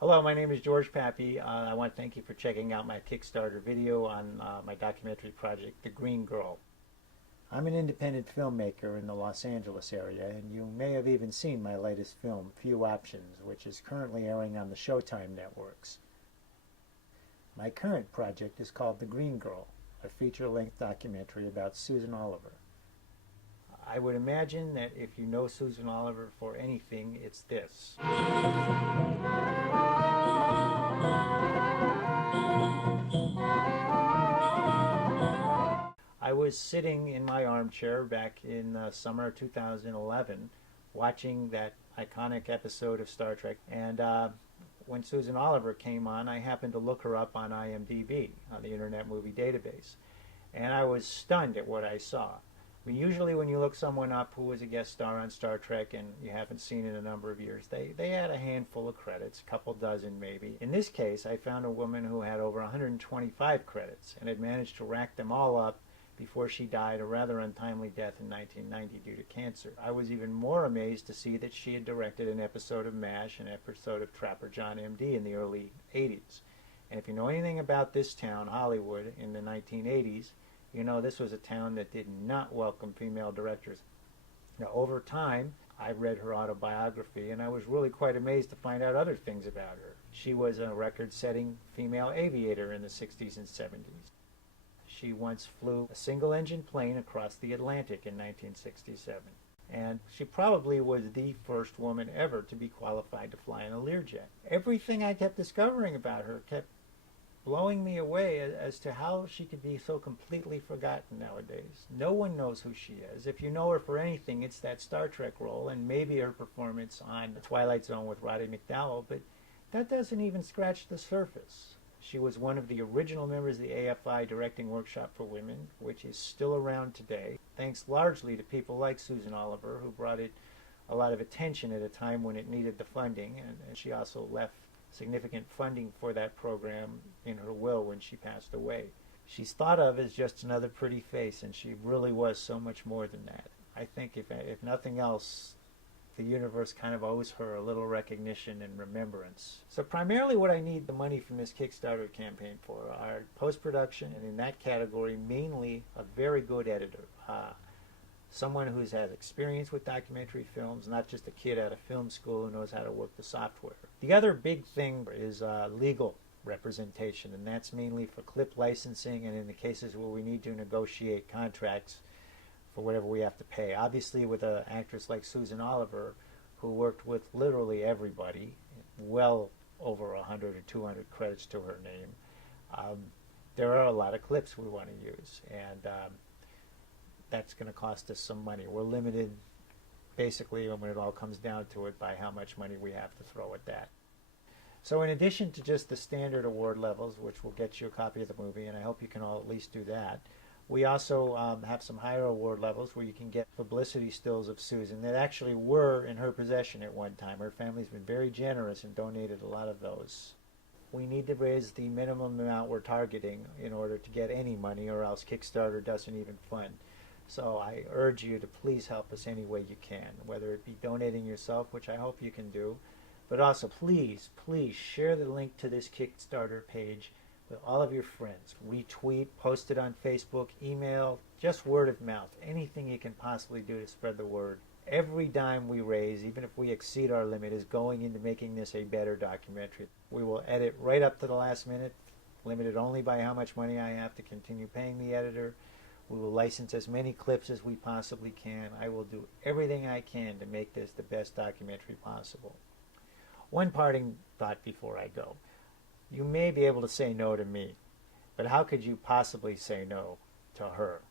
Hello, my name is George Pappy. I want to thank you for checking out my Kickstarter video on my documentary project, The Green Girl. I'm an independent filmmaker in the Los Angeles area, and you may have even seen my latest film, Few Options, which is currently airing on the Showtime networks. My current project is called The Green Girl, a feature-length documentary about Susan Oliver. I would imagine that if you know Susan Oliver for anything, it's this. I was sitting in my armchair back in summer 2011 watching that iconic episode of Star Trek, and when Susan Oliver came on, I happened to look her up on IMDb, on the Internet Movie Database, and I was stunned at what I saw. I mean, usually when you look someone up who was a guest star on Star Trek and you haven't seen in a number of years, they had a handful of credits, a couple dozen maybe. In this case, I found a woman who had over 125 credits and had managed to rack them all up before she died a rather untimely death in 1990 due to cancer. I was even more amazed to see that she had directed an episode of MASH, an episode of Trapper John M.D. in the early 80s. And if you know anything about this town, Hollywood, in the 1980s, you know this was a town that did not welcome female directors. Now, over time, I read her autobiography, and I was really quite amazed to find out other things about her. She was a record-setting female aviator in the 60s and 70s. She once flew a single-engine plane across the Atlantic in 1967. And she probably was the first woman ever to be qualified to fly in a Learjet. Everything I kept discovering about her kept blowing me away as to how she could be so completely forgotten nowadays. No one knows who she is. If you know her for anything, it's that Star Trek role and maybe her performance on The Twilight Zone with Roddy McDowall, but that doesn't even scratch the surface. She was one of the original members of the AFI Directing Workshop for Women, which is still around today, thanks largely to people like Susan Oliver, who brought it a lot of attention at a time when it needed the funding, and she also left significant funding for that program in her will when she passed away. She's thought of as just another pretty face, and she really was so much more than that. I think if nothing else, the universe kind of owes her a little recognition and remembrance. So primarily what I need the money from this Kickstarter campaign for are post-production, and in that category mainly a very good editor. Someone who's had experience with documentary films, not just a kid out of film school who knows how to work the software. The other big thing is legal representation, and that's mainly for clip licensing and in the cases where we need to negotiate contracts for whatever we have to pay. Obviously, with an actress like Susan Oliver, who worked with literally everybody, well over 100 or 200 credits to her name, there are a lot of clips we want to use, and that's going to cost us some money. We're limited, basically, when it all comes down to it, by how much money we have to throw at that. So in addition to just the standard award levels, which will get you a copy of the movie, and I hope you can all at least do that, we also have some higher award levels where you can get publicity stills of Susan that actually were in her possession at one time. Her family's been very generous and donated a lot of those. We need to raise the minimum amount we're targeting in order to get any money, or else Kickstarter doesn't even fund. So I urge you to please help us any way you can, whether it be donating yourself, which I hope you can do, but also please, please share the link to this Kickstarter page with all of your friends. Retweet, post it on Facebook, email, just word of mouth, anything you can possibly do to spread the word. Every dime we raise, even if we exceed our limit, is going into making this a better documentary. We will edit right up to the last minute, limited only by how much money I have to continue paying the editor. We will license as many clips as we possibly can. I will do everything I can to make this the best documentary possible. One parting thought before I go. You may be able to say no to me, but how could you possibly say no to her?